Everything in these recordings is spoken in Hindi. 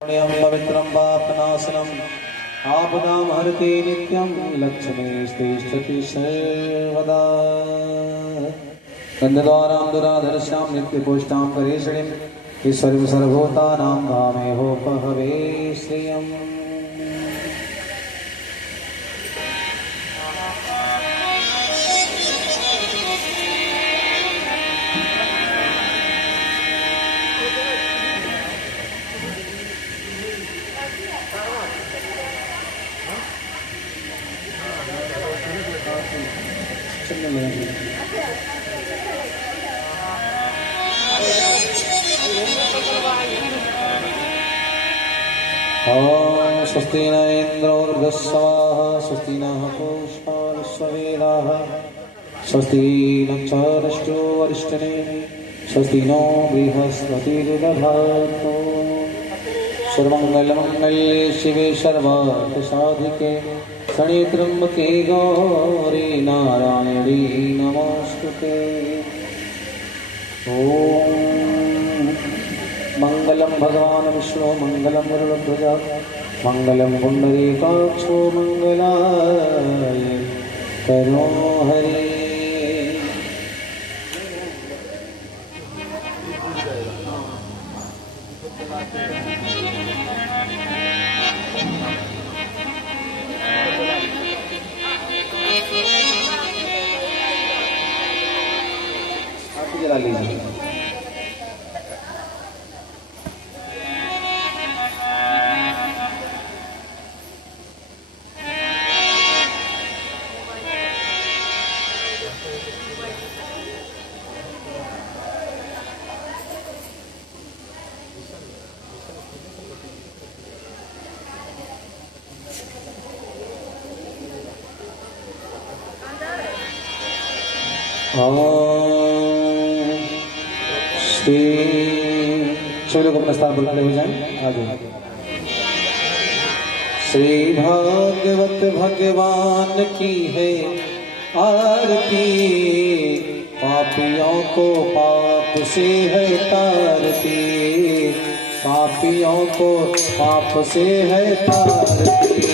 पवित्रं पापनाशनम् आपदां हरति नित्यं लक्ष्मीस्तिष्ठति सर्वदा गन्धद्वारां दुराधर्ष्यां नित्यपुष्टां करेशणीम् ईश्वरीं सर्वभूतानां धामेहोपहवे श्रियम् स्वस्ति न इंद्रो वृद्धस्वाः स्वस्ति नः पूषा विश्ववेदाः स्वस्ति नक्षत्रश्चो वरिष्ठनेमिः स्वस्ति नो बृहस्पतिर्दधातु सर्वमङ्गलमङ्गल्ये शिवे सर्वार्थसाधिके शरण्ये त्र्यम्बके गौरी नारायणी नमोस्तुते। ओम मंगलम भगवान विष्णु मंगलम गरुड़ध्वज मंगलम पुंडरीकाक्षो मंगलाय करो हरे। आप जला लीजिए। श्री सभी लोग अपना स्थान पर खड़े हो जाएं। आगे श्री भागवत भगवान की है आरती पापियों को पाप से है तारती पापियों को पाप से है तारती।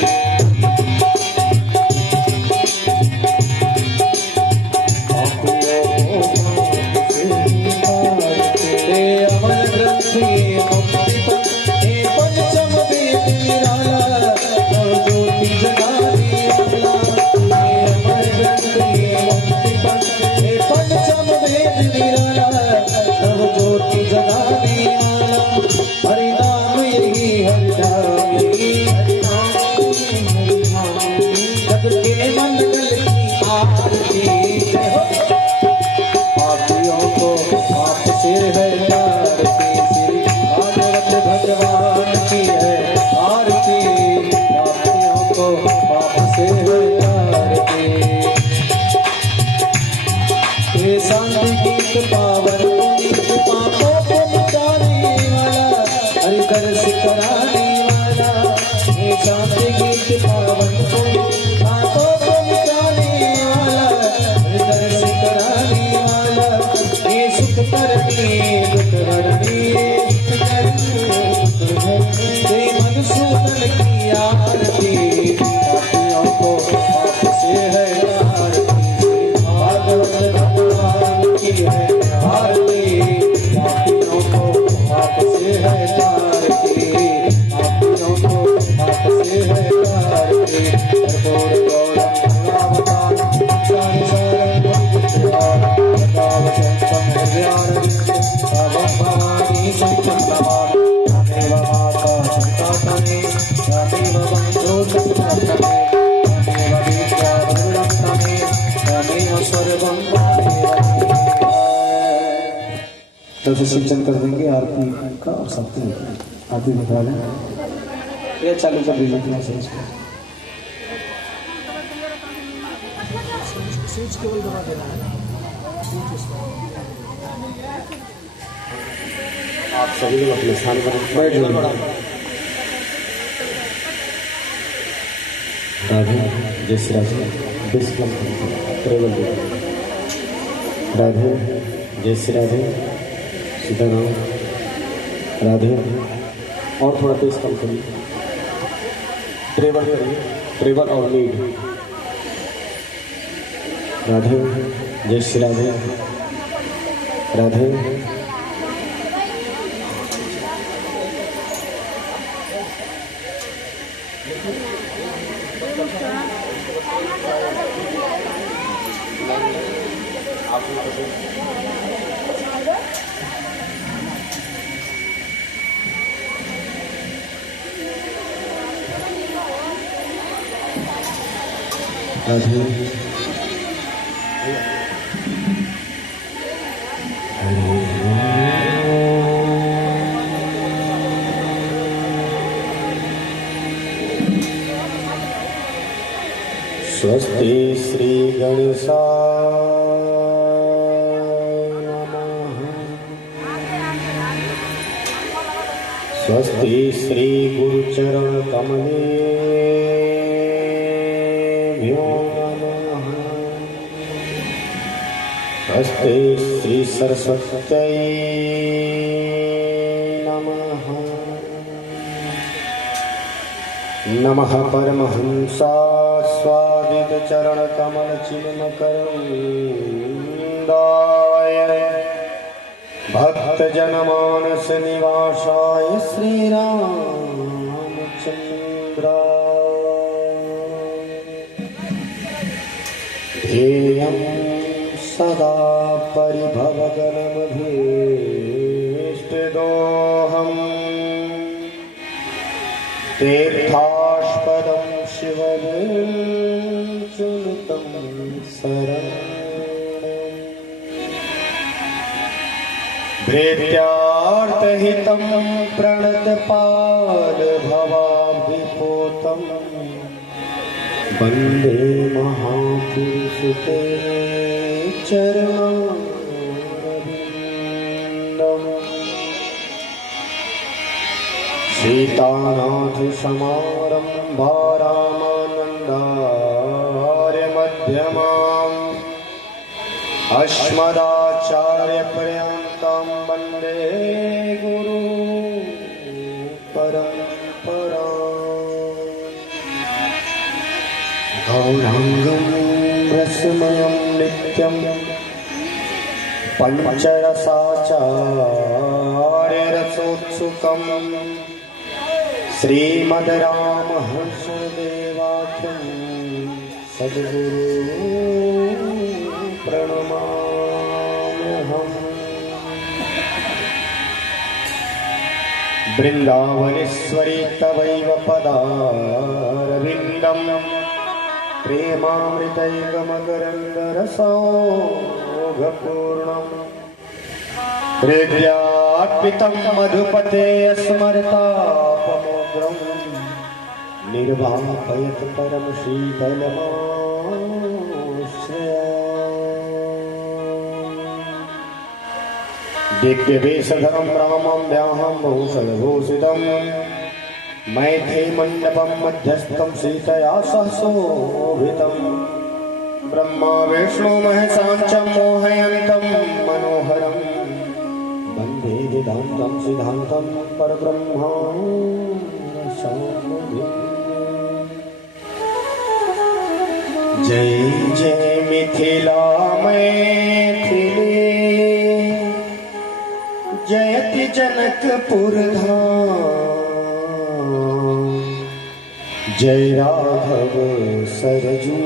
सिंचन कर देंगे आरती का और सब आरती निकालें या चालू कर दीजिए। स्विच केवल दबा देना है। आप सभी लोग अपने स्थान पर बैठ जाइए। राधे जय श्री राधे बिस्कम ट्रेवल राधे जय श्री राधे सीताराम राधे और थोड़ा तेज कम करिए, ट्रेबल करिए, ट्रेबल और लीड। राधे, जय श्री राधे, राधे। राधे, स्वस्ति श्री गणेशाय नमः। स्वस्ति श्री गुरुचरण कमलेभ्यो नमः। स्वस्ति श्री सरस्वत्यै नमः। नमः परमहंसास्वादित चरण कमल चिन्मकरन्दाय भक्त जनमानस निवासाय श्री रामचंद्राय ध्येयं सदा परिभवगणमभीष्टदोहम् तीर्थास्पदं शिवविरञ्चनुतं शरणं भृत्यार्थहितं प्रणतपादभवाब्धिपोतं वन्दे महापुरुषते चरणारविन्दम्। सीतानाथ समारंभा रामानन्दार्यमध्यमाम् अस्मदाचार्यपर्यन्तं वन्दे गुरु परम्पराम्। गौराङ्गं रसमयं नित्यं पञ्चरसाचार्यरसोत्सुकम् श्रीमद् रामहंसदेवाख्यं सद्गुरु प्रणमाम्यहम्। वृन्दावनेश्वरी तवैव पदारविन्दं प्रेमामृतैकमकरन्दरसौघपूर्णम् हृदयार्पितं मधुपते स्मरतापमोग्रं निर्वापयत परम शीतलमाश्रयामि। दिव्यवेशधरं रामं व्याहं भूषलभूषितं मैथिलीमण्डपं मध्यस्थं सीतया सह शोभितं ब्रह्मा विष्णु महेशाञ्चं मोहयन्तं मनोहरम् वन्दे वेदान्तं सिद्धान्तं परब्रह्मं। जय जय मिथिला मैथिली जयति जनकपुर धाम। जय राघव सरजू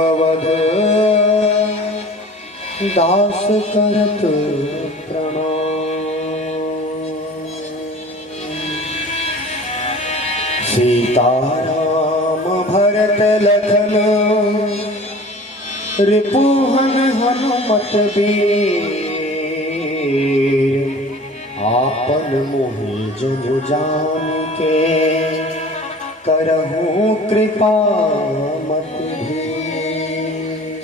अवध दास करत सीताराम भरत लखन रिपुहन हनुमत बीर आपन मोहि जन जान के करहूं कृपा मत भीर।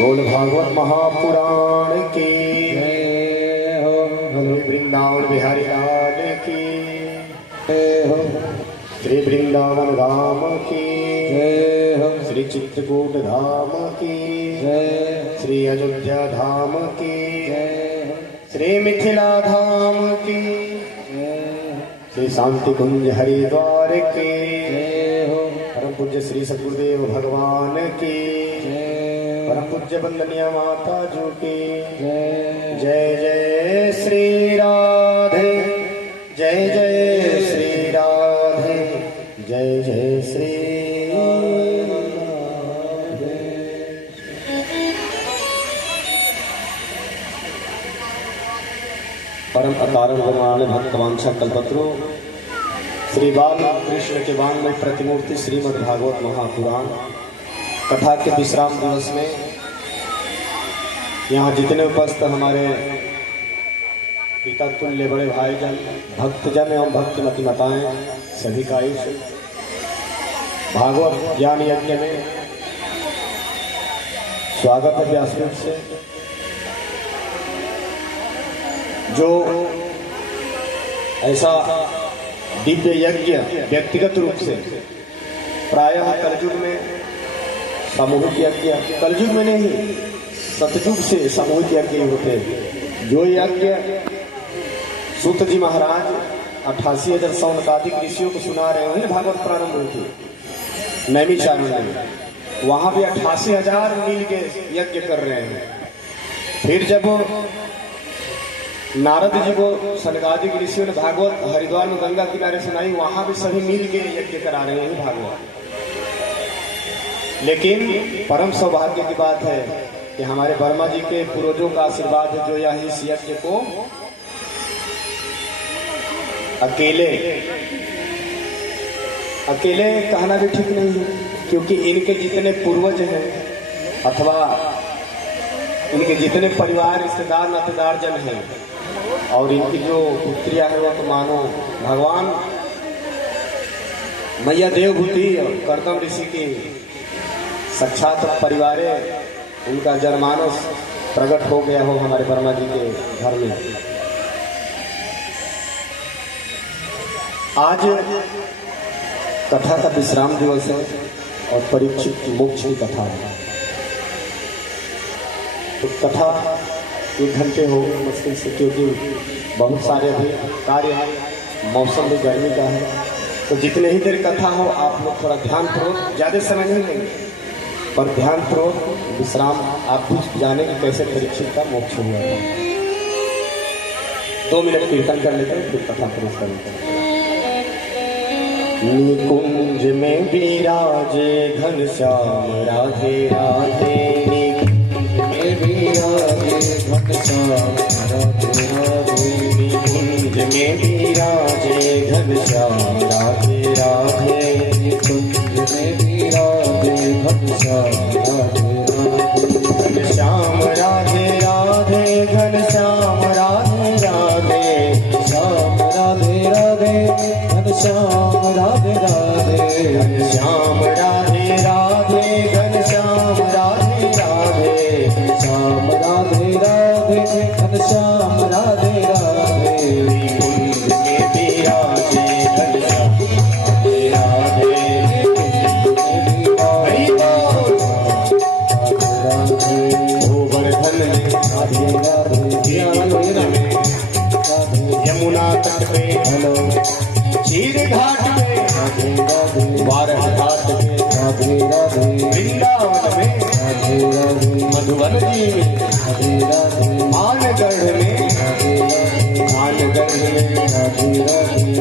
बोल भागवत महापुराण की हो, वृंदावन बिहारी लाल की हो, श्री वृंदावन धाम की हो, श्री चित्रकूट धाम की, श्री अयोध्या धाम की, श्री मिथिला धाम की। श्री शांति कुंज हरिद्वार के परम पूज्य श्री सतगुरुदेव भगवान की परम पूज्य वंदनीय माता जो की जय जय श्री राधे जय जय श्री राधे जय जय श्री परम अकारण गुणवान भक्तवांछा कल्पत्रु श्री बाल कृष्ण के वांग्मय प्रतिमूर्ति श्रीमद् भागवत महापुराण कथा के विश्राम दिवस में यहाँ जितने उपस्थित हमारे पिता तुल्य बड़े भाईजन भक्तजन एवं भक्तिमती माताएं सभी का इस भागवत ज्ञान यज्ञ में स्वागत है व्यासपीठ से। जो ऐसा दिव्य यज्ञ व्यक्तिगत रूप से प्रायः कलयुग में सामूहिक यज्ञ, कलयुग में नहीं सतयुग से सामूहिक यज्ञ होते हैं। जो यज्ञ सूत जी महाराज 88,000 सौनकादिक ऋषियों को सुना रहे हैं, भागवत प्रारंभ हुई थी नैमिषारण्य में, वहां भी 88,000 मिल के यज्ञ कर रहे हैं। फिर जब नारद जी को सनकादिक ऋषियों ने भागवत हरिद्वार में गंगा किनारे सुनाई, वहां भी सभी मिल के यज्ञ करा रहे हैं भागवत। लेकिन परम सौभाग्य की बात है कि हमारे वर्मा जी के पूर्वजों का आशीर्वाद है, जो यह इस यज्ञ को अकेले कहना भी ठीक नहीं है, क्योंकि इनके जितने पूर्वज हैं अथवा इनके जितने परिवार रिश्तेदार नातेदार जन हैं और इनकी जो पुत्रियां हैं, वो तो मानो भगवान मैया देवभूति और कर्दम ऋषि की साक्षात परिवार, उनका जनमानस प्रकट हो गया हो हमारे वर्मा जी के घर में। आज कथा का विश्राम दिवस है और परीक्षित मोक्ष की कथा है। तो कथा 1 घंटे हो गए मुश्किल से, क्योंकि बहुत सारे अभी कार्य हैं, मौसम भी गर्मी का है। तो जितने ही देर कथा हो आप लोग थोड़ा ध्यानपूर्वक, ज़्यादा समय नहीं लेंगे पर ध्यानपूर्वक विश्राम। आप भी जाने की कैसे परीक्षित का मोक्ष हुआ है। 2 मिनट कीर्तन कर लेते हैं, फिर कथा पूरी कर लेते हैं। निकुंज में विराजे घनश्याम राधे राधे, घनश्याम राधे राधे, कुंज में विराजे घनश्याम राधे राधे, कुंज में विराजे घनश्याम राधे राधे, घनश्याम राधे राधे, घनश्याम राधे राधे, श्याम राधे राधे, घनश्याम राधे राधे, घनश्याम राधे राधे, घनश्याम राधे राधे, श्याम राधे राधे, घनश्याम राधे राधे, कुंज में विराजे घनश्याम राधे राधे, गोवर्धन में राधे राधे, यमुना तट पे क्षीर घाट पे वारह घाट पे वृंदावन में मधुबन जी में मानगढ़ में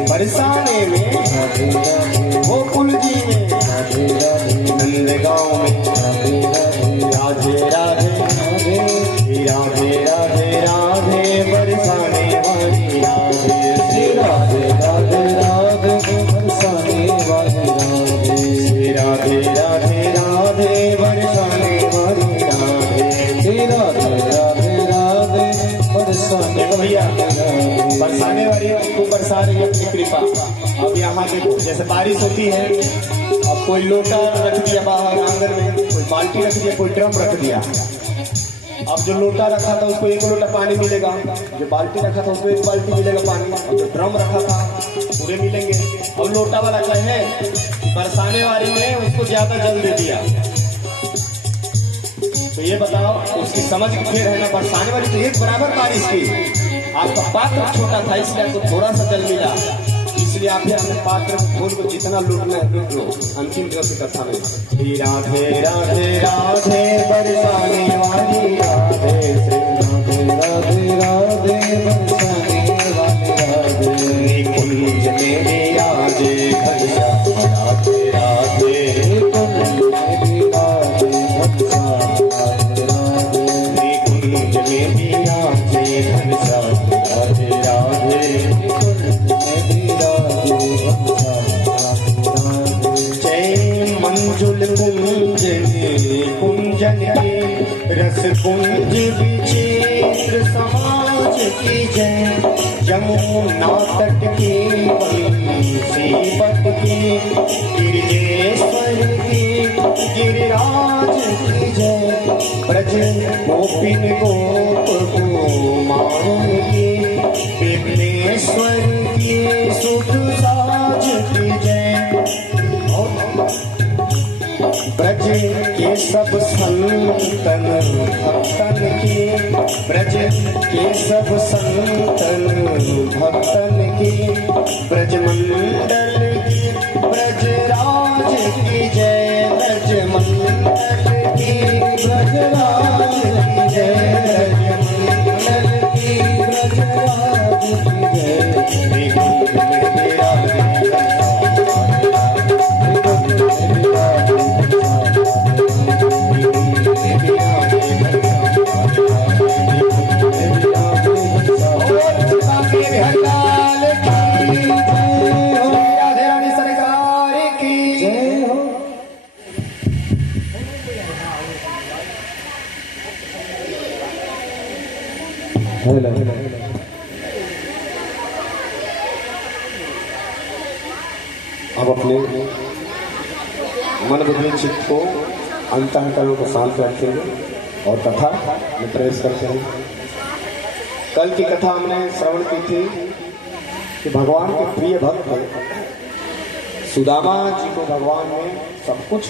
बरसाने में गोकुल जी में नंदगांव में राधे राधे राधे राधे राधे, बरसाने वाली राधे, श्री राधे राधे राधे, बरसाने वाली राधे, श्री राधे राधे राधे, बरसाने वाली राधे, श्री राधे राधे राधे, बरसाने भैया बरसाने वाली को बरसा रही है अपनी कृपा। अब यहाँ देखो जैसे बारिश होती है, अब कोई लोटा रख दिया बाहर आंगन में, कोई बाल्टी रख दिया, कोई ड्रम रख दिया। अब जो लोटा रखा था उसको 1 लोटा पानी मिलेगा, जो बाल्टी रखा था उसको 1 बाल्टी मिलेगा पानी, और जो ड्रम रखा था पूरे मिलेंगे। अब लोटा वाला कहे बरसाने वाली ने उसको ज्यादा जल दे दिया, तो ये बताओ उसकी समझ की खेल है ना। बरसाने वाली तो एक बराबर बारिश की, आपका पात्र छोटा था इसलिए आपको थोड़ा सा जल मिला, इसलिए आप भी अपने पात्र फूल को जितना लूटना है लूट लो, अंतिम दिनों की कथा में। श्री राधे राधे राधे बरसाने वाली राधे, श्री राधे राधे राधे बरसाने वाली राधे, कुंज में भी राधे घनश्याम राधे राधे, कुंज में भी राधे घनश्याम राधे राधे, कुंज में भी राधे घनश्याम राधे राधे, कुंज में भी राधे घनश्याम राधे। जय मंजुल कुंज कुंजन के रस कुंज विचित्र समाज की जय, जमुना तट के बंसी बट के गिरिजेश्वर के गिरिराज की जय, ब्रज गोपिन गोप कुमार के विघ्नेश्वर के सुख साज की जय, ब्रज के सब संतन भक्तन के, ब्रज के सब संतन भक्तन के, ब्रज मंडल की ब्रजराज की जय, ब्रज मंडल की ब्रजराज की जय, ब्रज मंडल की ब्रजराज की जय। अब अपने मन बुद्धि चित्त को अंतःकरण को शांत रखेंगे और कथा में प्रवेश करते हैं। कल की कथा हमने श्रवण की थी कि भगवान के प्रिय भक्त सुदामा जी को भगवान ने सब कुछ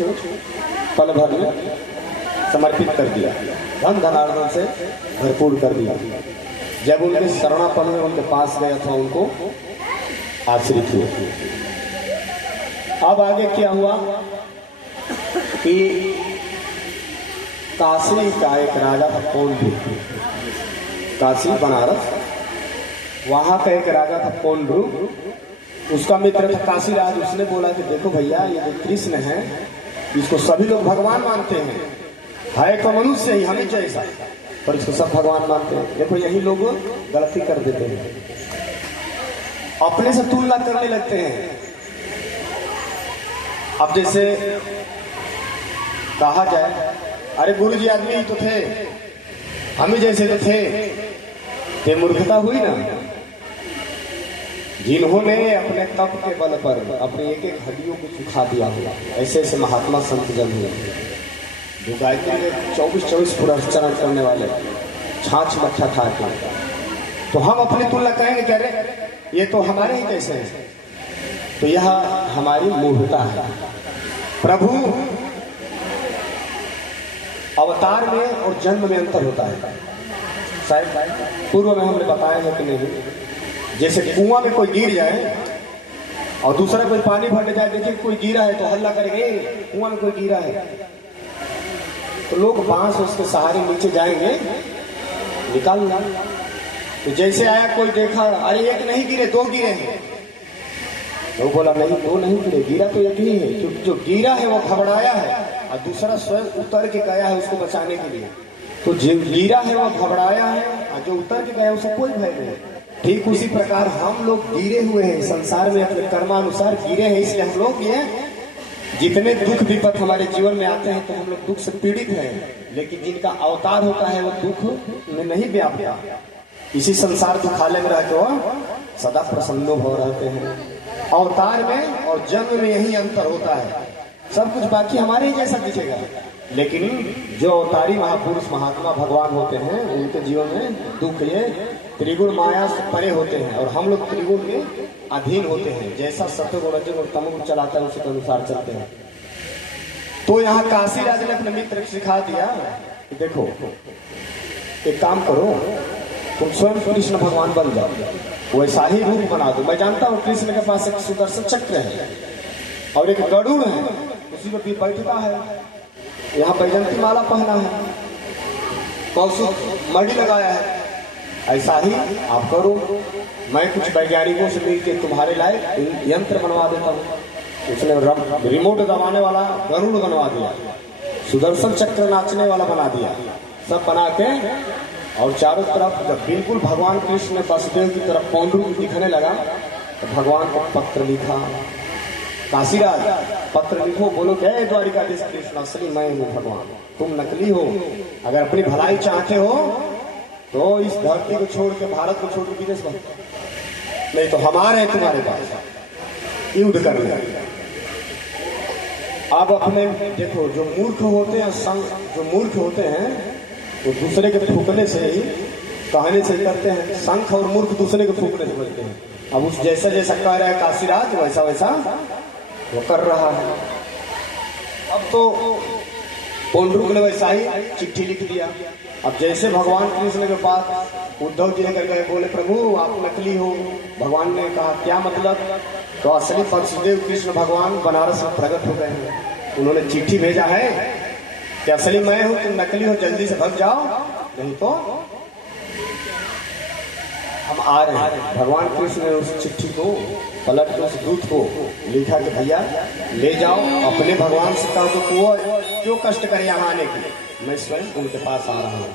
पल भर में समर्पित कर दिया, धन धनार्दन से भरपूर कर दिया। जब उनके शरणापन में उनके पास गया था, उनको आश्रित हुए। अब आगे क्या हुआ कि काशी का एक राजा था, कोंडू, काशी बनारस, वहां का एक राजा था कोंडू, उसका मित्र था काशीराज। उसने बोला कि देखो भैया, ये जो कृष्ण है इसको सभी लोग भगवान मानते हैं, है तो मनुष्य ही हमें जैसा, पर इसको सब भगवान मानते हैं। देखो यही लोग गलती कर देते हैं, अपने से तुलना करने लगते हैं। अब जैसे कहा जाए, अरे गुरु जी आदमी ही तो थे, हम ही जैसे तो थे, ये मूर्खता हुई ना। जिन्होंने अपने तप के बल पर अपनी एक एक हड्डियों को सुखा दिया हुआ, ऐसे ऐसे महात्मा संत जन हुए जो गायत्री में 24-24 पुरस्चरण करने वाले, छाछ मक्खा खा के। तो हम अपनी तुलना करेंगे, कह रहे ये तो हमारे ही कैसे हैं, तो यह हमारी मूर्खता है। प्रभु अवतार में और जन्म में अंतर होता है। शायद पूर्व में हमने बताया है कि नहीं, जैसे कुआं में कोई गिर जाए और दूसरा कोई पानी भरने जाए, देखिए कोई गिरा है तो हल्ला करेंगे, कुआं में कोई गिरा है, तो लोग बांस उसके सहारे नीचे जाएंगे, निकालना। तो जैसे आया कोई देखा, अरे एक नहीं गिरे, दो गिरे हैं, तो बोला नहीं, दो नहीं गिरे, गिरा तो एक ही है, क्योंकि जो गिरा है वो घबराया है और दूसरा स्वयं उतर के गया है उसको बचाने के लिए। तो जो गिरा है वो घबराया है और जो उतर के गया उसको कोई भय नहीं। ठीक उसी प्रकार हम लोग गिरे हुए हैं संसार में, अपने कर्मानुसार गिरे हैं, इसलिए हम लोग ये जितने दुख विपत हमारे जीवन में आते हैं तो हम लोग दुख से पीड़ित हैं, लेकिन जिनका अवतार होता है वो दुख में नहीं व्यापता, इसी संसार दुखालय में रहते हो सदा प्रसन्न हो रहते हैं। अवतार में और जन्म में यही अंतर होता है, सब कुछ बाकी हमारे ही जैसा दिखेगा, लेकिन जो अवतारी महापुरुष महात्मा भगवान होते हैं उनके जीवन में दुख ये त्रिगुण माया से परे होते हैं और हम लोग त्रिगुण के अधीन होते हैं। जैसा सत्वगुण रजोगुण और तमोगुण चलाता है उसी के अनुसार चलते हैं। तो यहाँ काशी राज ने अपने मित्र को सिखा दिया कि देखो एक काम करो, तुम स्वयं कृष्ण भगवान बन जाओ, वैसा ही रूप बना दो। मैं जानता हूँ कृष्ण के पास एक सुदर्शन चक्र है और एक गरुड़ है, उसी पर भी बैठता है, यहाँ बैजंती माला पहना है, कौशुक मणि लगाया है। ऐसा ही आप करो। मैं कुछ वैज्ञानिकों से मिलकर तुम्हारे लायक यंत्र बनवा देता हूँ। उसने रिमोट दबाने वाला गरुड़ बनवा दिया, सुदर्शन चक्र नाचने वाला बना दिया, सब बना के, और चारों तरफ जब बिल्कुल भगवान कृष्ण ने वसुदेव की तरफ पौंडरू दिखने लगा तो भगवान को पत्र लिखा, काशीराज पत्र लिखो, बोलो क्या है द्वारिकाधीश कृष्ण असली मैं हूँ भगवान, तुम नकली हो। अगर अपनी भलाई चाहते हो तो इस धरती को छोड़ के, भारत को छोड़ के विदेश भागो, नहीं तो हमारे तुम्हारे पास युद्ध कर ले। अब अपने देखो, जो मूर्ख होते हैं, जो मूर्ख होते हैं वो दूसरे के फूकने से ही, कहने से करते हैं। शंख और मूर्ख दूसरे के फूकने से करते हैं। अब उस जैसा जैसा कह रहा है काशीराज, वैसा वैसा वो कर रहा है। अब तो पौंडरुक ने वैसा ही चिट्ठी लिख दिया। अब जैसे भगवान कृष्ण के पास उद्धव जी लेकर गए, बोले प्रभु आप नकली हो। भगवान ने कहा क्या मतलब? तो असली वसुदेव कृष्ण भगवान बनारस में प्रकट हो गए हैं। उन्होंने चिट्ठी भेजा है कि असली मैं हूं, तुम नकली हो, जल्दी से भाग जाओ, नहीं तो हम आ रहे हैं। भगवान कृष्ण ने उस चिट्ठी को पलट के उस दूत को लिखा कि भैया ले जाओ, अपने भगवान से कहो तो वो क्यों कष्ट करे यहाँ आने की, मैं स्वयं उनके पास आ रहा हूँ।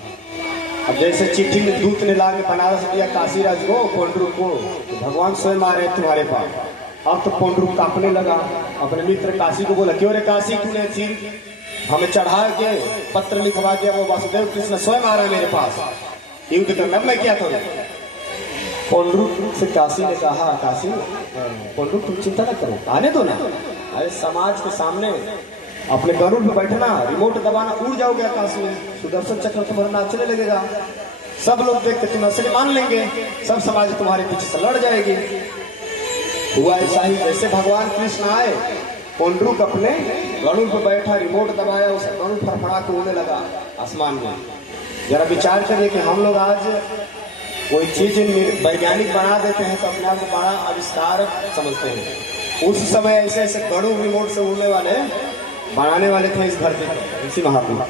अब जैसे चिट्ठी में दूत ने ला के बनारस दिया काशीराज को, पौंडरुक को, तो भगवान स्वयं आ रहे तुम्हारे पास। अब तो पौंडरुक कांपने लगा, अपने मित्र काशी को बोला क्यों रे काशी, तूने सिर हमें चढ़ा के पत्र लिखवा दिया, वो वासुदेव कृष्ण स्वयं आ रहा है मेरे पास युद्ध करना, मैं क्या करूँ? पौंडरुक से काशी ने कहा, काशी पौंडरुक तुम चिंता न करो, आने दो ना। अरे समाज के सामने अपने गरुड़ पे बैठना, रिमोट दबाना, उड़ जाओगे आकाश में, सुदर्शन चक्र तुम्हारा नाचने लगेगा, सब लोग देख के तुम्हें असली मान लेंगे, सब समाज तुम्हारे पीछे से लड़ जाएगी। हुआ ऐसा ही, जैसे भगवान कृष्ण आए, पौंडरुक अपने गरुड़ पे बैठा, रिमोट दबाया, उसे गरुड़ फड़फड़ा के उड़ने लगा आसमान में। जरा विचार करिए कि हम लोग आज कोई चीज वैज्ञानिक बना देते हैं तो अपने आप को बड़ा आविष्कार समझते हैं। उस समय ऐसे ऐसे गरुड़ रिमोट से उड़ने वाले बनाने वाले थे इस धरती पर, इसी महापुरुष।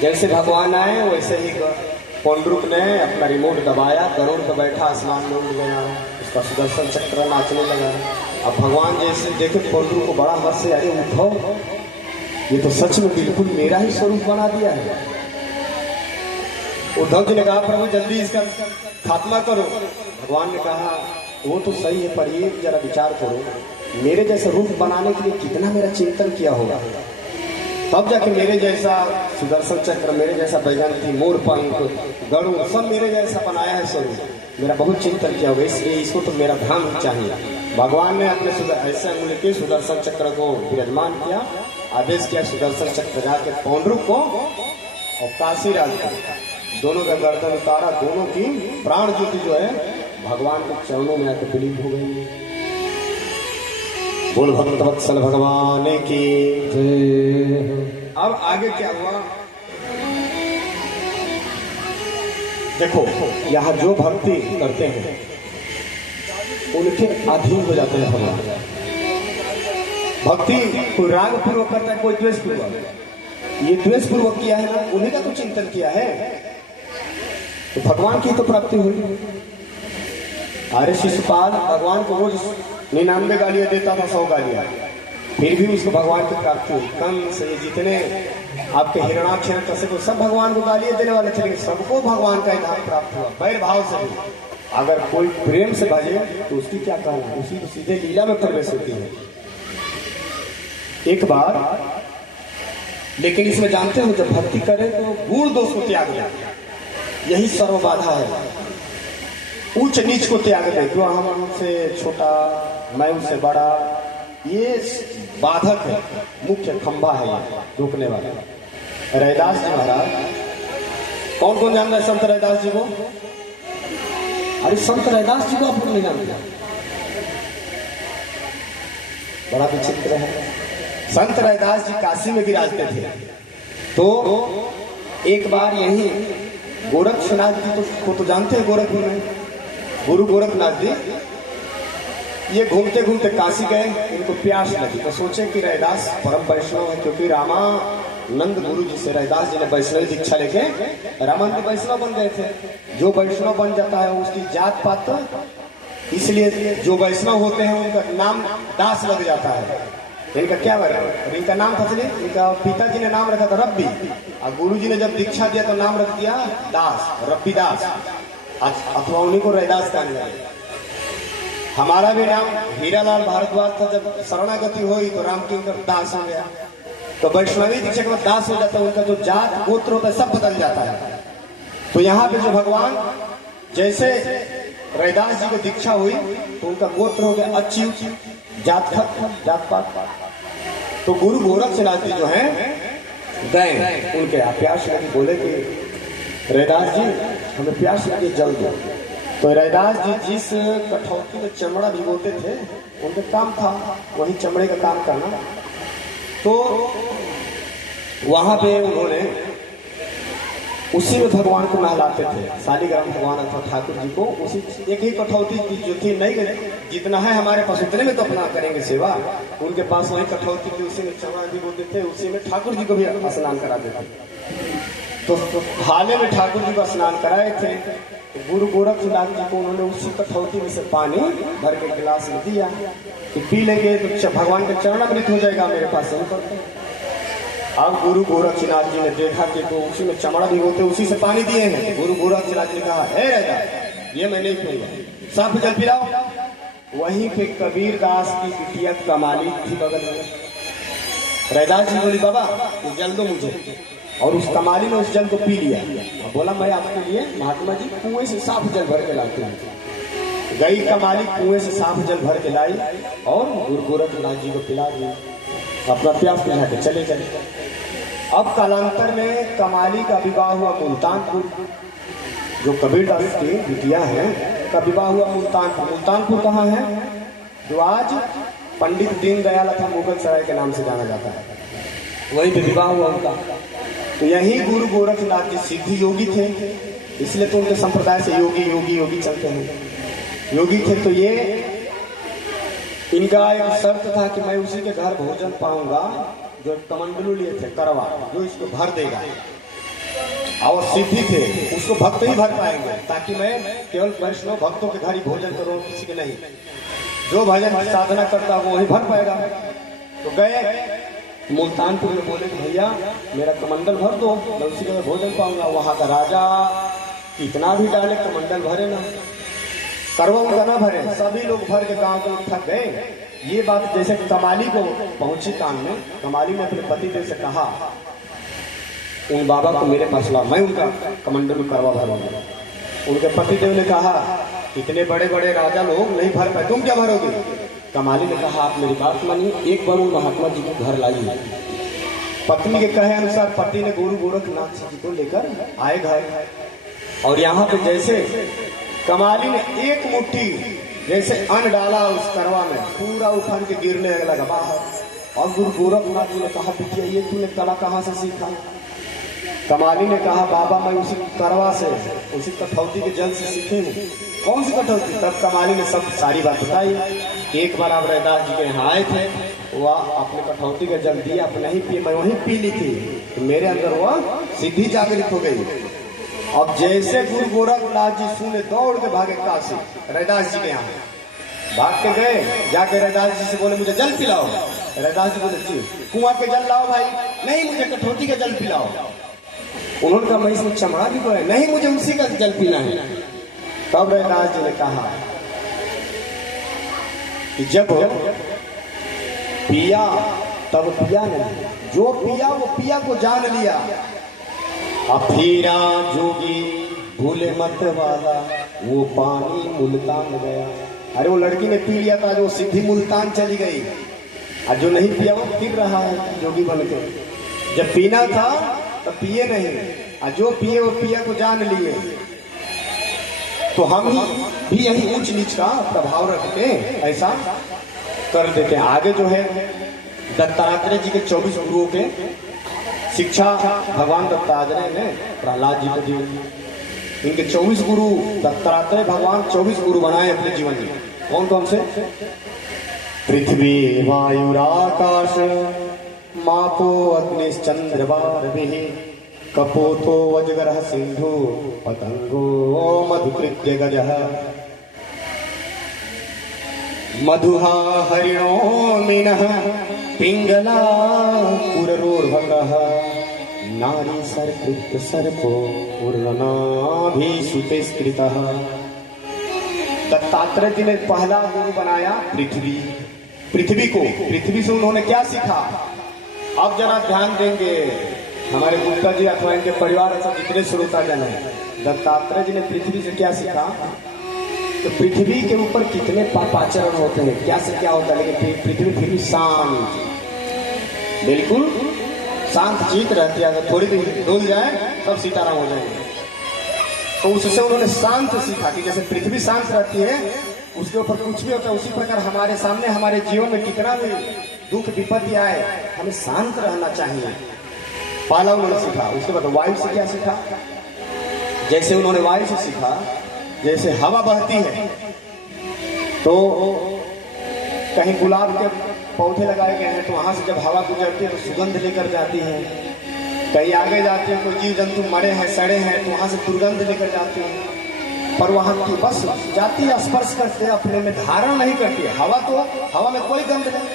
जैसे भगवान आए वैसे ही पौंडरुक ने अपना रिमोट दबाया, गरुड़ पर बैठा आसमान में उड़ गया, उसका सुदर्शन चक्र नाचने लगा। अब भगवान जैसे देखे पौंडरुक को बड़ा हर्ष से, अरे उद्धव ये तो सच में बिल्कुल मेरा ही स्वरूप बना दिया है। उद्धव जी ने कहा प्रभु जल्दी इसका खात्मा करो। भगवान ने कहा वो तो सही है, पर ये जरा विचार करो, मेरे जैसा रूप बनाने के लिए कितना मेरा चिंतन किया होगा, तब जाके मेरे जैसा सुदर्शन चक्र, मेरे जैसा बैजंती, मोर पंख, गरुड़, सब मेरे जैसा बनाया है स्वरूप। मेरा बहुत चिंतन किया होगा, इसलिए इसको तो मेरा ध्यान ही चाहिए। भगवान ने अपने ऐसे अंगुली के सुदर्शन चक्र को विराजमान किया, आदेश किया सुदर्शन चक्र जाके पौंडरुक को और काशीराज को, दोनों का गर्दन उतारा, दोनों की प्राण ज्योति जो है भगवान के चरणों में आकर विलीन हो गई। बोल भक्त वत्सल भगवान की जय। अब आगे क्या हुआ देखो, यहाँ जो भक्ति करते हैं उनके अधीन हो जाते हैं भगवान। भक्ति कोई राग पूर्वक करता है, कोई द्वेष पूर्वक। ये द्वेष पूर्वक किया है ना, उन्हीं का तो चिंतन किया है, तो भगवान की तो प्राप्ति हुई। अरे शिशुपाल भगवान को रोज 99 गालियां देता था, 100 गालियां, फिर भी उसको भगवान की प्राप्ति हुई। कंस, ये जितने आपके हिरणाक्ष हैं, कश्यप, सब भगवान को गालियां देने वाले थे, सबको भगवान का धाम प्राप्त हुआ बैर भाव से भी। अगर कोई प्रेम से भजे तो उसकी क्या कहना, उसी को सीधे लीला में प्रवेश होती है एक बार। लेकिन इसमें जानते हो जब भक्ति करे तो गुण दोष को त्याग दे, यही सर्व बाधा है। ऊंच नीच को त्याग दे, जो हम उनसे छोटा, मैं उनसे बड़ा, ये बाधक है, मुख्य खंभा है रोकने वाला। रैदास जी महाराज, कौन कौन जानता है संत रैदास जी को? अरे संत रैदास जी को आप नहीं जानते, बड़ा विचित्र है। संत रैदास जी काशी में विराजते थे, तो एक बार यही गोरक्षनाथ जी को तो जानते हैं, गोरखपुर में गुरु गोरखनाथ जी। ये घूमते घूमते काशी गए, इनको प्यास लगी तो सोचे कि रैदास परम वैष्णव है, क्योंकि रामानंद गुरु जी से रैदास जी ने वैष्णव दीक्षा लेके रामानंद वैष्णव बन गए थे। जो वैष्णव बन जाता है उसकी जात पात, इसलिए जो वैष्णव होते हैं उनका नाम दास लग जाता है। इनका क्या बना, इनका नाम फसली, इनका पिताजी ने नाम रखा था रब्बी, और गुरु जी ने जब दीक्षा दिया तो नाम रख दिया दास, रब्बी दास, अथवा उन्हीं को रैदास कहने लगे। हमारा भी नाम हीरालाल भारद्वाज था, जब शरणागति हुई तो राम किंकर दास हो गया। तो वैष्णवी दीक्षा के बाद दास हो जाता है, उनका जो जात गोत्र होता है सब बदल जाता है। तो यहाँ पे जो भगवान जैसे रैदास जी को दीक्षा हुई तो उनका गोत्र हो गया अच्युत, जात पात। तो गुरु गोरक्षनाथ जी जो है गए, उनके यहाँ प्यास लगी, बोले कि रैदास जी हमें प्यास लगी, जल दो। तो रैदास जी जिस कठौती में चमड़ा भिगोते थे, उनका काम था वही चमड़े का काम करना। तो वहां पे उन्होंने उसी में भगवान को नहलाते थे, शालिग्राम भगवान अथवा ठाकुर जी को उसी एक ही कठौती जो थी, नहीं जितना है हमारे पास उतने में तो अपना करेंगे सेवा। उनके पास वही कठौती थी, उसी में चमड़ा भिगोते थे, उसी में ठाकुर जी को भी स्नान कराते थे। तो हाले में ठाकुर जी को स्नान कराए थे। गुरु गोरखनाथ जी को उन्होंने उसी कठौती में से पानी भर के गिलास में दिया कि पी लेंगे तो भगवान का चरणामृत हो जाएगा मेरे पास। अब गुरु गोरखनाथ जी ने देखा कि तो उसी में चमड़ा भिगोते उसी से पानी दिए हैं। गुरु गोरखनाथ जी ने कहा, हे रैदास ये मैं नहीं पीऊंगा, साफ जल पिलाओ। वहीं पे कबीर दास की बिटिया कमाली थी बगल में। रैदास जी बोली, बाबा ये जल दो मुझे, और उस कमाली ने उस जल को पी लिया। बोला मैं आपके लिए महात्मा जी कुएं से साफ जल भर के लाती हूँ। गई कमाली कुएं से साफ जल भर के लाई और गुरु गोरखनाथ जी को पिला दी, अपना प्यास बुझा के चले चले। अब कालांतर में कमाली का विवाह हुआ मुल्तानपुर, जो कबीर दास की बिटिया है का विवाह हुआ मुल्तानपुर। मुल्तानपुर कहाँ है, जो आज पंडित दीनदयाल अथवा मुगल सराय के नाम से जाना जाता है, वहीं पे विवाह हुआ उनका। तो यही गुरु गोरखनाथ जी सिद्धि योगी थे, इसलिए तो उनके संप्रदाय से योगी योगी योगी चलते हैं। योगी थे तो ये इनका एक शर्त था कि मैं उसी के घर भोजन पाऊंगा जो कमंडलू लिए थे करवा, जो इसको भर देगा। और सिद्धि थे, उसको भक्त ही भर पाएंगे, ताकि मैं केवल वैष्णव भक्तों के घर ही भोजन करूं, किसी के नहीं। जो भजन साधना करता वो वही भर पाएगा। तो गए मुल्तानपुर में, बोले कि भैया मेरा कमंडल भर दो, मैं उसी जगह भोजन पाऊंगा। वहां का राजा कितना भी डाले कमंडल भरे ना, करवा उनका ना भरे, सभी लोग भर के गांव के लोग थक गए। ये बात जैसे कमाली को पहुंची कान में, कमाली ने अपने पतिदेव से कहा उन बाबा को मेरे पास ला, मैं उनका कमंडल में करवा भरूंगा। उनके पतिदेव ने कहा इतने बड़े बड़े राजा लोग नहीं भर पाए, तुम क्या भरोगे। कमाली ने कहा आप मेरी बात मानिए, एक बार उन महात्मा जी को घर लाइए। पत्नी के कहे अनुसार पति ने गुरु गोरखनाथ जी को लेकर आए घर, और यहाँ पे जैसे कमाली ने एक मुट्ठी जैसे अन्न डाला उस करवा में, पूरा उफान के गिरने लगा बाहर। और गुरु गोरखनाथ जी ने कहा बिटिया ये तूने कला कहाँ से सीखा। कमाली ने कहा बाबा मैं उसी करवा से, उसी कठौती के जल से सीखे हूँ। कौन सी कठौती। तब कमाली ने सब सारी बात बताई। एक बार आप रैदास जी के यहाँ आए थे, वह अपने कठौती का जल दिया, अपने नहीं पिए, मैं वहीं पी ली थी, तो मेरे अंदर वह सिद्धि जागृत हो गई। अब जैसे गुरु गोरखनाथ जी सुने दौड़ के भागे काशी, रैदास जी के यहाँ भाग के गए, जाके रैदास जी से बोले मुझे जल पिलाओ। रैदास जी बोले जी कुआं के जल लाओ भाई, नहीं मुझे कठौती का जल पिलाओ। उन्होंने कहा मैं इसमें चमड़ा भी को है, नहीं मुझे उसी का जल पीना है। तब रैदास जी ने कहा कि जब पिया तब पिया नहीं, जो पिया वो पिया को जान लिया। अब फिरा जोगी भूले मत वाला, वो पानी मुल्तान गया। अरे वो लड़की ने पी लिया था, जो सीधी मुल्तान चली गई, और जो नहीं पिया वो फिर रहा है जोगी बन के। जब पीना था तो पिए नहीं, और जो पिए वो पिया को जान लिए। तो हम भी यही ऊंच नीच का प्रभाव रखते ऐसा कर देते हैं। आगे जो है दत्तात्रेय जी के 24 गुरुओं के शिक्षा भगवान दत्तात्रेय ने प्रहलाद जी को दी। इनके 24 गुरु दत्तात्रेय भगवान 24 गुरु बनाए अपने जीवन में। कौन कौन से? पृथ्वी वायुराकाश मापो अग्निश्चंद्र वारभिः कपोतो वज्रः सिंधु पतंगो मधुकृत्य गजः मधुहा हरिणो मीनः पिंगला पुररोर्भकः नारी सर्कृत सर्पो उर्वनाभिसुतेस्कृतः। दत्तात्रेय जी ने पहला गुरु बनाया पृथ्वी। पृथ्वी को, पृथ्वी से उन्होंने क्या सीखा? अब जरा ध्यान देंगे हमारे गुप्ता जी अथवा इनके परिवार से जितने श्रोताजन हैं। दत्तात्रेय जी ने पृथ्वी से क्या सीखा? तो पृथ्वी के ऊपर कितने पापाचरण होते हैं, क्या से क्या होता है, लेकिन पृथ्वी फिर भी शांत, बिल्कुल शांत चित रहती है। अगर थोड़ी भी डोल जाए तब सीताराम हो जाएंगे। तो उससे उन्होंने शांत सीखा कि जैसे पृथ्वी शांत रहती है, उसके ऊपर कुछ भी होता है, उसी प्रकार हमारे सामने हमारे जीवन में कितना भी दुख विपत्ति आए, हमें शांत रहना चाहिए। पहला उन्होंने सीखा। उसके बाद वायु से क्या सीखा? जैसे उन्होंने वायु से सीखा, जैसे हवा बहती है तो कहीं गुलाब के पौधे लगाए गए हैं, तो वहां से जब हवा गुजरती है तो सुगंध लेकर जाती है। कहीं आगे जाती है, कोई जीव जंतु मरे हैं सड़े हैं तो वहां से दुर्गंध लेकर जाती है। पर वहां की बस जाती है, स्पर्श करते हैं, अपने में धारण नहीं करती है। हवा तो हवा में कोई गंध नहीं।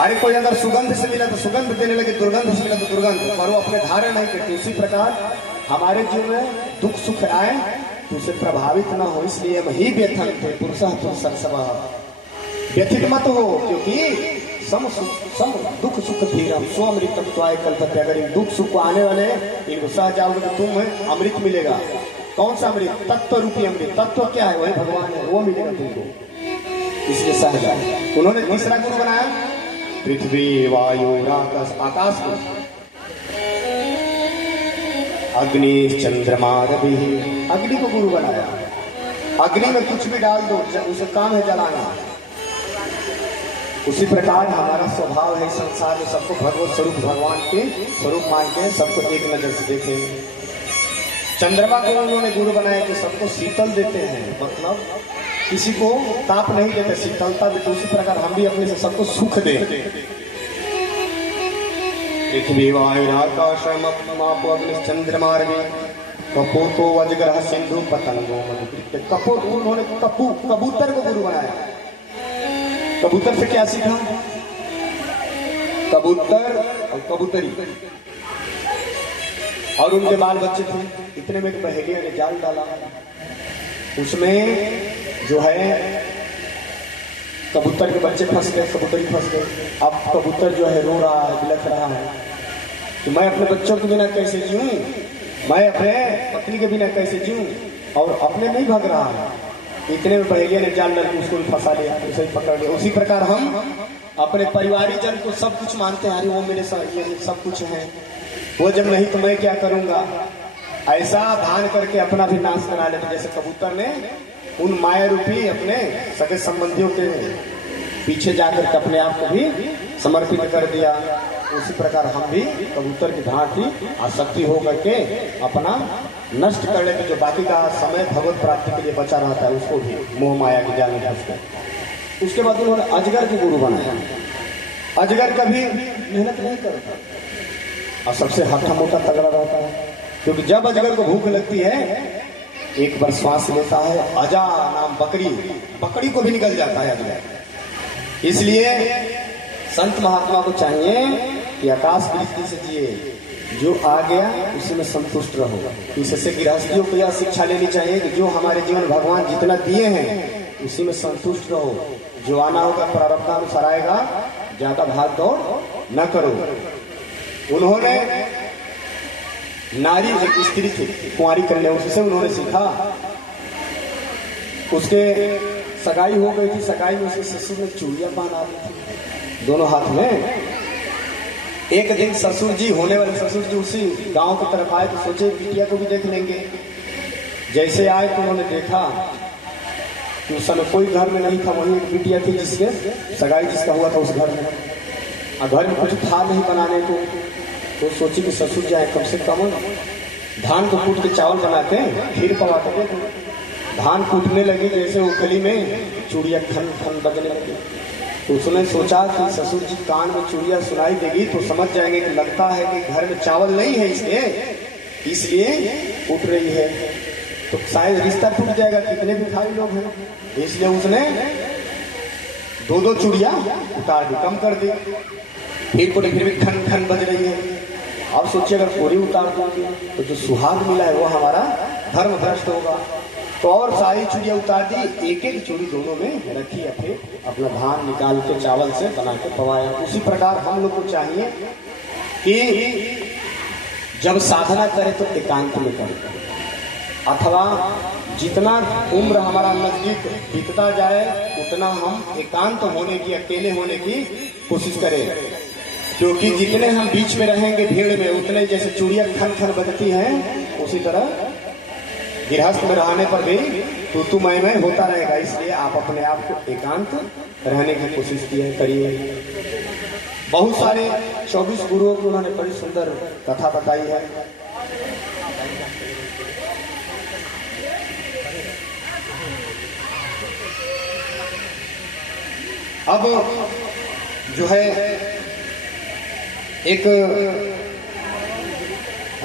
अरे कोई अगर सुगंध से मिला तो सुगंध देने लगे, दुर्गंध से मिला तो दुर्गंध, पर वो अपने धारण नहीं करती। उसी प्रकार हमारे जीवन में दुख सुख आए तो उसे प्रभावित ना हो, इसलिए वही व्यथन थे पुरुषः पुरुषः व्यथित मत हो, क्योंकि सम दुख सुख धीरम स्वमृतम त्वाय कल्पते। अगर इन दुख सुख को आने वाले इनको सह जाओगे तो तुम्हें अमृत मिलेगा। कौन सा अमृत? तत्व रूपी अमृत। तत्व क्या है? वही भगवान है, वो मिलेगा तुमको, इसलिए सह जाओ। उन्होंने तीसरा गुरु बनाया पृथ्वी वायु आकाश को, अग्नि चंद्रमा रवि, अग्नि को गुरु बनाया। अग्नि में कुछ भी डाल दो, उसे काम है जलाना। उसी प्रकार हमारा स्वभाव है संसार में सबको भगवत स्वरूप भगवान के स्वरूप मान के सबको एक नजर से देखें। चंद्रमा को उन्होंने गुरु बनाया कि सबको शीतल देते हैं, मतलब किसी को ताप नहीं देते, शीतलता देते। उसी प्रकार हम भी अपने से सबको सुख दें। पृथ्वी वायुराकाश मापो अग्निश्चंद्रमा रवि कपोतो वज्रः सिंधु पतंगो मधुकृत्य। कपोत उन्होंने कबूतर को गुरु बनाया। कबूतर से क्या सीखा? कबूतर और कबूतरी और उनके बाल बच्चे थे। इतने में पहेलिया ने जाल डाला, उसमें जो है कबूतर के बच्चे फंस गए, कबूतरी फंस गए। अब कबूतर जो है रो रहा है, बिलख रहा है कि मैं अपने बच्चों के बिना कैसे जीऊं, मैं अपने पत्नी के बिना कैसे जीऊं, और अपने नहीं भाग रहा है। इतने में पहेलिया ने जाल डाल के उसको फंसा लिया, उसे ही पकड़ लिया। उसी प्रकार हम अपने परिवारी जन को सब कुछ मानते हैं, अरे वो मेरे साथ ये सब कुछ है, वो जब नहीं तो मैं क्या करूंगा, ऐसा भान करके अपना भी नाश करा लेते। जैसे कबूतर ने उन माया रूपी अपने सगे संबंधियों के पीछे जाकर के अपने आप को भी समर्पित कर दिया। उसी प्रकार हम भी कबूतर की भांति आसक्ति हो करके अपना नष्ट कर लेते। जो बाकी का समय भगवत प्राप्ति के लिए बचा रहता है उसको भी मोह माया के जाल में फंस गए। उसके बाद उन्होंने अजगर को गुरु बनाया। अजगर कभी मेहनत नहीं करता और सबसे हट्टा मोटा तगड़ा रहता है, क्योंकि जब अजगर को भूख लगती है एक बार श्वास लेता है, अजा नाम बकरी को भी निकल जाता है अजगर। इसलिए संत महात्मा को चाहिए कि आकाश की दृष्टि से जिए, जो आ गया उसी में संतुष्ट रहो। इससे गृहस्थियों को यह शिक्षा लेनी चाहिए कि जो हमारे जीवन भगवान जितना दिए हैं उसी में संतुष्ट रहो। जो आना होगा प्रारब्धानुसार आएगा, ज्यादा भाग दौड़ न करो। उन्होंने नारी एक स्त्री थी कुंवारी कन्या, उससे उन्होंने सीखा। उसके सगाई हो गई थी, सगाई में उसके ससुर ने चूड़ियां पहना दी थी दोनों हाथ में। एक दिन ससुर जी होने वाले ससुर जी उसी गांव की तरफ आए तो सोचे बिटिया को भी देख लेंगे। जैसे आए तो उन्होंने देखा कि उस समय कोई घर में नहीं था, वही एक बिटिया थी जिसके सगाई जिसका हुआ था उस घर में। और घर में कुछ था नहीं बनाने को, तो सोची कि ससुर जाए कम से कम धान को कूट के चावल बनाते हैं, खीर पवाते थे। धान कूटने लगी, जैसे उखली में चूड़िया खन खन बजने लगी, तो उसने सोचा कि ससुर जी कान में चूड़िया सुनाई देगी तो समझ जाएंगे कि लगता है कि घर में चावल नहीं है, इसलिए उठ रही है, तो शायद रिश्ता टूट जाएगा, कितने भिखारी लोग हैं। इसलिए उसने 2-2 चूड़िया उतार दी, कम कर दी। फिर भी खन खन बज रही है। अब सोचिए अगर पूरी उतार दूंगी तो जो सुहाग मिला है वो हमारा धर्म भ्रष्ट होगा। तो और सारी चूड़ियाँ उतार दी, एक एक चूड़ी दोनों में रखी, अपना धान निकाल के चावल से बना के पवाया। उसी प्रकार हम लोग को चाहिए कि जब साधना करें तो एकांत में करें, अथवा जितना उम्र हमारा नजदीक बीतता जाए उतना हम एकांत होने की, अकेले होने की कोशिश करें। क्योंकि जितने हम बीच में रहेंगे भीड़ में, उतने जैसे चूड़ियाँ खन खन बजती हैं, उसी तरह गृहस्थ में रहने पर भी तू मैं होता रहेगा। इसलिए आप अपने आप को एकांत रहने की कोशिश करिए। बहुत सारे 24 गुरुओं को उन्होंने बड़ी सुंदर कथा बताई है। अब जो है एक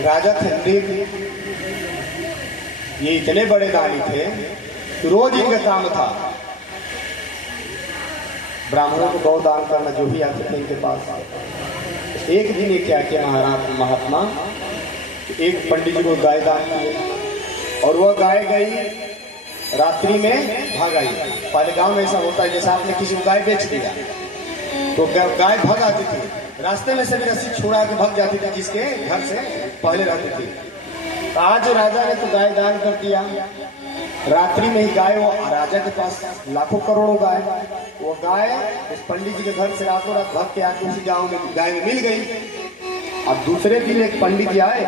राजा थे, ये इतने बड़े दानी थे कि रोज इनका काम था ब्राह्मणों को गौ दान करना, जो भी आते थे इनके पास। एक दिन ये क्या किया महात्मा, एक पंडित जी को गाय दान किए, और वह गाय गई रात्रि में भाग आई। पहले गांव में ऐसा होता है, जैसे आपने किसी को गाय बेच दिया तो गाय भाग आती थी, रास्ते में से भी रस्सी छोड़ा के भाग जाती थी जिसके घर से पहले रहती थी। तो आज राजा ने तो गाय दान कर दिया, रात्रि में ही गाय, वो राजा के पास लाखों करोड़ों गाय, वो गाय उस पंडित जी के घर से रातों रात भाग के आके उसी गांव में गाय में मिल गई। अब दूसरे दिन एक पंडित जी आए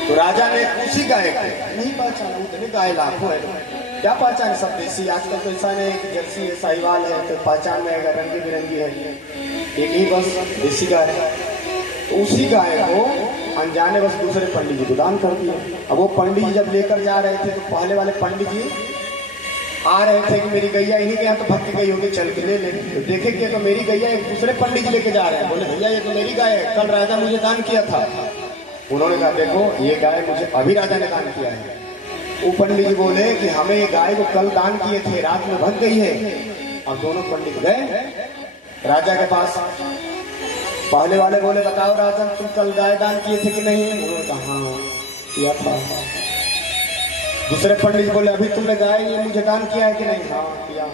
तो राजा ने उसी गाय को नहीं पहचाना, उतने गाय लाखों है, क्या पहचान, सब देसी। आजकल तो ऐसा नहीं कि जर्सी है, साहिवाल है तो पहचान में आएगा, रंगी बिरंगी है, एक ही बस देसी गाय है। तो उसी गाय को अनजाने बस दूसरे पंडित जी को दान कर दिया। अब वो पंडित जी जब लेकर जा रहे थे तो पहले वाले पंडित जी आ रहे थे कि मेरी गैया इन्हीं के यहाँ तो भक्त गई होगी, चल के ले ले। तो देखे कि तो मेरी गैया एक दूसरे पंडित जी लेके जा रहे हैं। बोले भैया ये तो मेरी गाय है, कल राजा मुझे दान किया था। उन्होंने कहा देखो ये गाय मुझे अभी राजा ने दान किया है। वो पंडित जी बोले कि हमें ये गाय को कल दान किए थे, रात में भग गई है। अब दोनों पंडित गए राजा के पास। पहले वाले बोले बताओ राजा तुम कल गाय दान किए थे कि नहीं? उन्होंने कहा हाँ किया था। दूसरे पंडित बोले अभी तुमने गाय ये मुझे दान किया है कि नहीं? हाँ किया।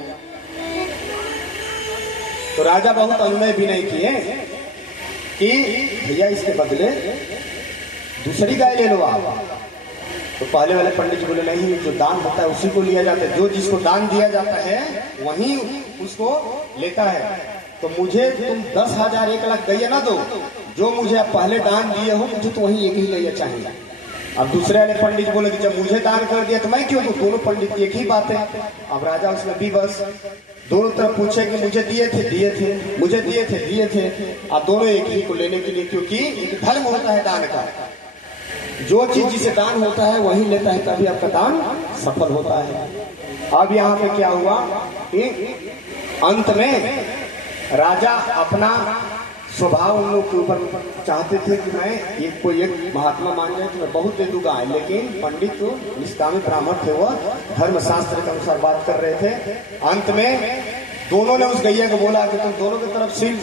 तो राजा बहुत अनुनय भी नहीं किए कि भैया इसके बदले दूसरी गाय ले लो आप। तो पहले वाले पंडित जी बोले नहीं, जो दान होता है उसी को लिया जाता है, जो जिसको दान दिया जाता है वही उसको लेता है। तो मुझे तुम 10,000 1 लाख गैया ना दो, जो मुझे आप पहले दान दिए हो मुझे तो वही एक ही गैया चाहिए। अब दूसरे वाले पंडित बोले कि जब मुझे दान कर दिया तो मैं क्यों दूं? दोनों पंडित एक ही बात है। अब राजा उसमें भी बस दोनों तरफ पूछे कि मुझे दिए थे, मुझे दिए थे। अब दोनों एक ही को लेने के लिए, क्योंकि एक धर्म होता है दान का, जो चीज जिसे दान होता है वही लेता है, तभी आपका दान सफल होता है। अब यहाँ पे क्या हुआ कि अंत में राजा अपना स्वभाव उन लोग के ऊपर चाहते थे कि मैं ये कोई एक महात्मा मान जाए तो मैं बहुत दे दूंगा, लेकिन पंडित तो निष्कामी ब्राह्मण थे, वह धर्मशास्त्र के अनुसार बात कर रहे थे। अंत में दोनों ने उस गैया को बोला कि तुम दोनों की तरफ सिर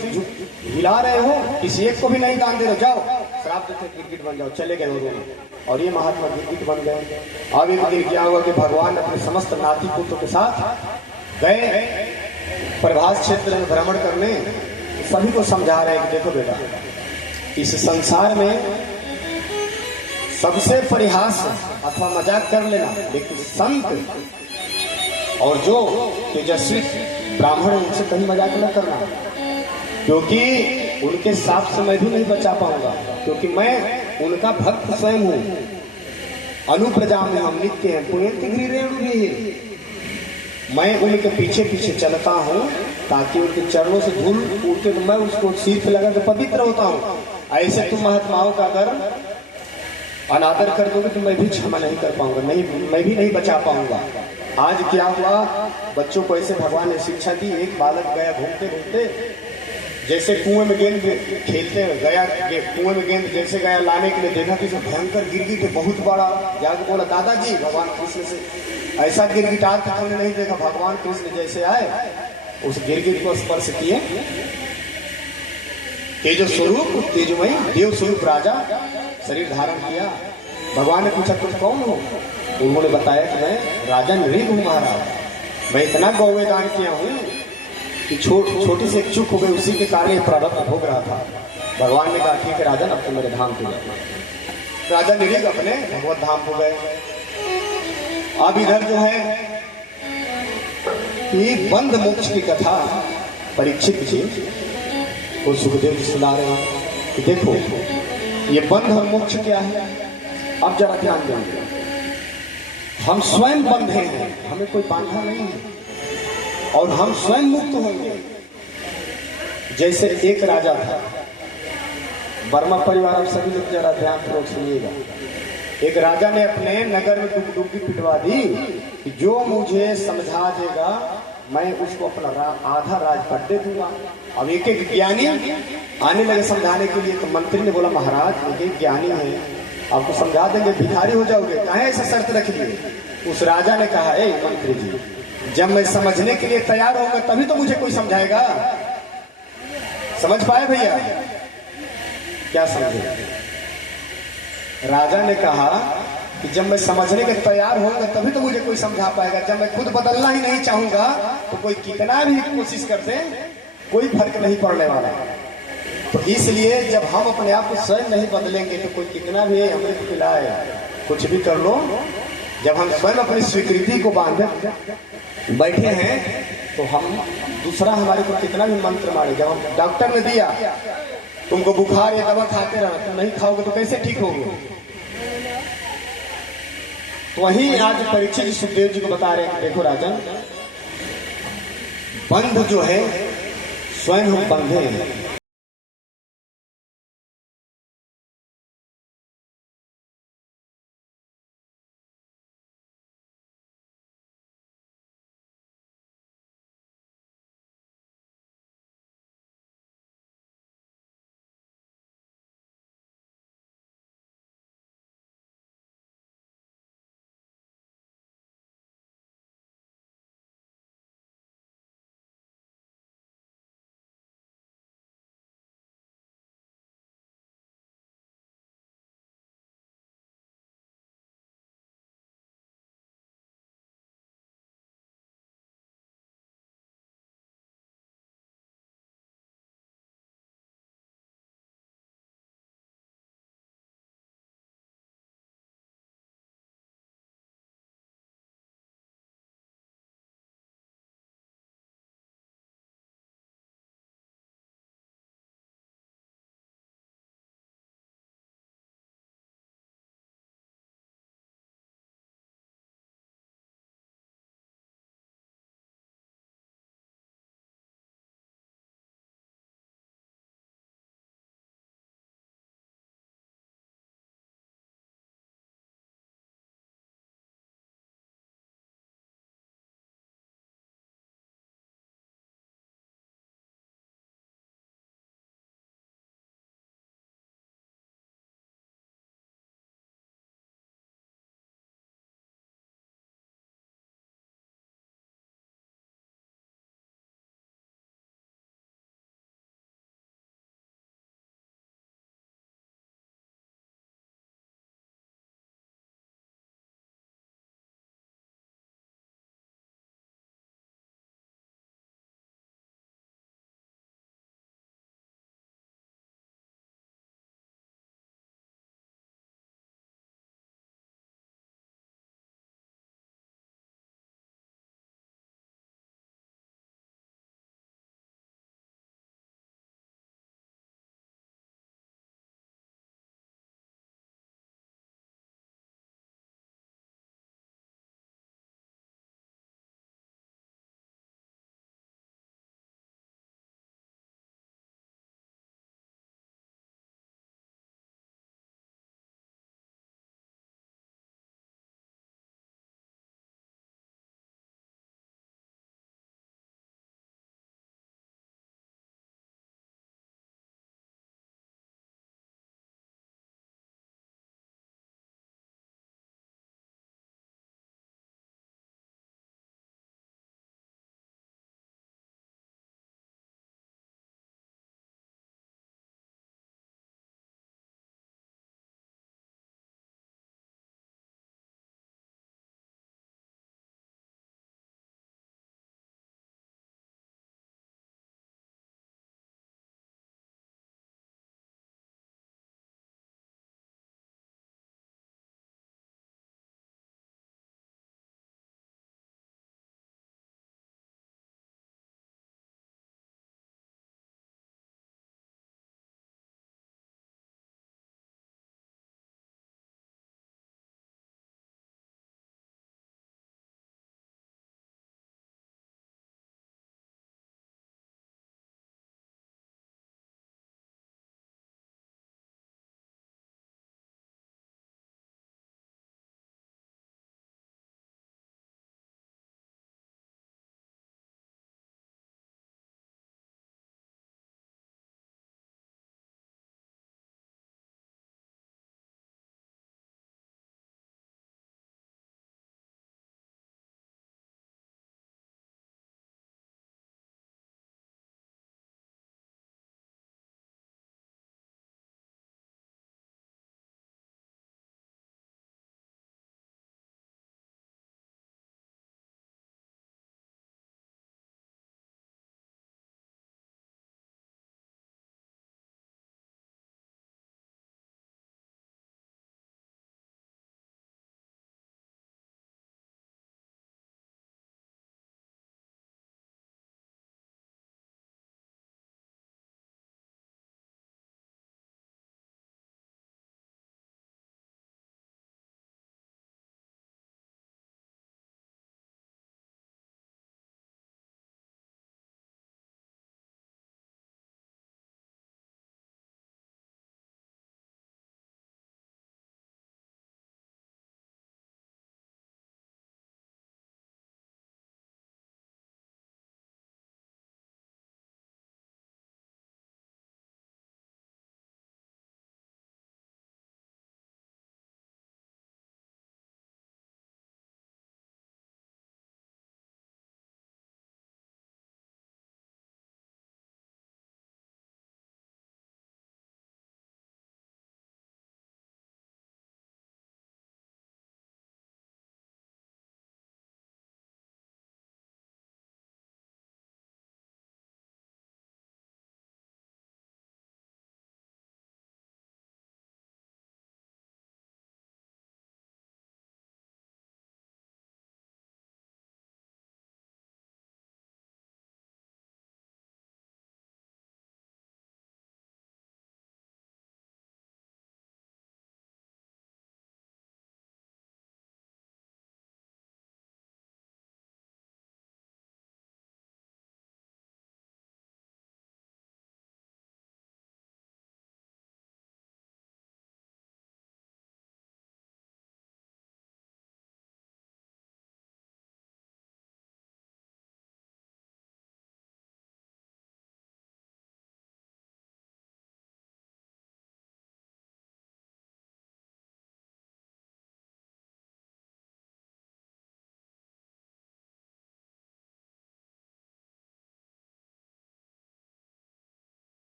हिला रहे हो, किसी एक को भी नहीं दान दे रहे, जाओ श्राप देते गिरगिट बन जाओ। चले गए वो दोनों, और ये महात्मा गिरगिट बन गए। अब एक दिन क्या हुआ कि भगवान अपने समस्त नाती पुत्रों के साथ गए प्रभास क्षेत्र में भ्रमण करने, सभी को समझा रहे हैं कि देखो बेटा, इस संसार में सबसे परिहास अथवा मजाक कर लेना, लेकिन संत और जो तेजस्वी ब्राह्मण उनसे कहीं मजाक न करना, क्योंकि उनके साथ से मैं भी नहीं बचा पाऊंगा, क्योंकि मैं उनका भक्त स्वयं हूं। अनुप्रजा में हम नित्य हैं, पुण्यंति गिरिरेणु भी, मैं उनके पीछे पीछे चलता हूँ ताकि उनके चरणों से धूल उड़ते तो मैं उसको सिर पे लगा के पवित्र होता हूँ। ऐसे तुम महात्माओं का अगर अनादर कर दोगे तो मैं भी क्षमा नहीं कर पाऊंगा, नहीं मैं भी नहीं बचा पाऊंगा। आज क्या हुआ, बच्चों को ऐसे भगवान ने शिक्षा दी। एक बालक गया घूमते घूमते, जैसे कुएं में गेंद खेलते गया, कुएं में गेंद जैसे गया लाने के लिए, देखा कि भयंकर गिरगिट बहुत बड़ा। जाकर बोला दादाजी भगवान कृष्ण से, ऐसा गिरगिट आज तक हमने नहीं देखा। भगवान कृष्ण जैसे आए उस गिरगिट को स्पर्श किए, तेजो स्वरूप तेजमयी देव स्वरूप राजा शरीर धारण किया। भगवान ने पूछा तुम कौन हो? उन्होंने बताया कि मैं राजा नृग हूं महाराज, मैं इतना गौवे दान किया हूं कि छोटी सी एक चूक हो गई, उसी के कारण प्रारब्ध भोग रहा था। भगवान ने कहा ठीक है राजन, अब तुम मेरे धाम को जाओ। राजा नृग अपने भगवत धाम को गए। अब इधर जो है ये बंध मोक्ष की कथा परीक्षित जी और सुखदेव जी सुना रहे हैं कि देखो ये बंध और मोक्ष क्या है। अब जरा ध्यान देंगे, हम स्वयं बंधे हैं, हमें कोई बांधा नहीं है, और हम स्वयं मुक्त होंगे। जैसे एक राजा था, वर्मा परिवार, आप सभी लोग जरा ध्यान पूर्वक सुनिएगा। एक राजा ने अपने नगर में डुगडुगी पिटवा दी कि जो मुझे समझा देगा मैं उसको अपना आधा राजपट दे दूंगा। अब एक एक ज्ञानी आने लगे समझाने के लिए, तो मंत्री ने बोला महाराज एक ज्ञानी है, आपको समझा देंगे, भिखारी हो जाओगे, कहे ऐसा शर्त रख लिए। उस राजा ने कहा ए मंत्री जी, जब मैं समझने के लिए तैयार होगा तभी तो मुझे कोई समझाएगा। समझ पाए भैया? क्या समझे? राजा ने कहा कि जब मैं समझने के तैयार होऊंगा तभी तो मुझे कोई समझा पाएगा। जब मैं खुद बदलना ही नहीं चाहूंगा तो कोई कितना भी कोशिश कर दे कोई फर्क नहीं पड़ने वाला। तो इसलिए जब हम अपने आप को स्वयं नहीं बदलेंगे तो कोई कितना भी अमृत पिलाए, कुछ भी कर लो, जब हम स्वयं अपनी स्वीकृति को बांधे बैठे हैं तो हम दूसरा हमारे को कितना भी मंत्र मारे। जब हम डॉक्टर ने दिया तुमको बुखार या दवा खाते रहना, तुम नहीं खाओगे तो कैसे ठीक होगे? तो वही आज परीक्षित जी सुखदेव जी को बता रहे हैं कि देखो राजन, बंध जो है स्वयं हम बंधे हैं,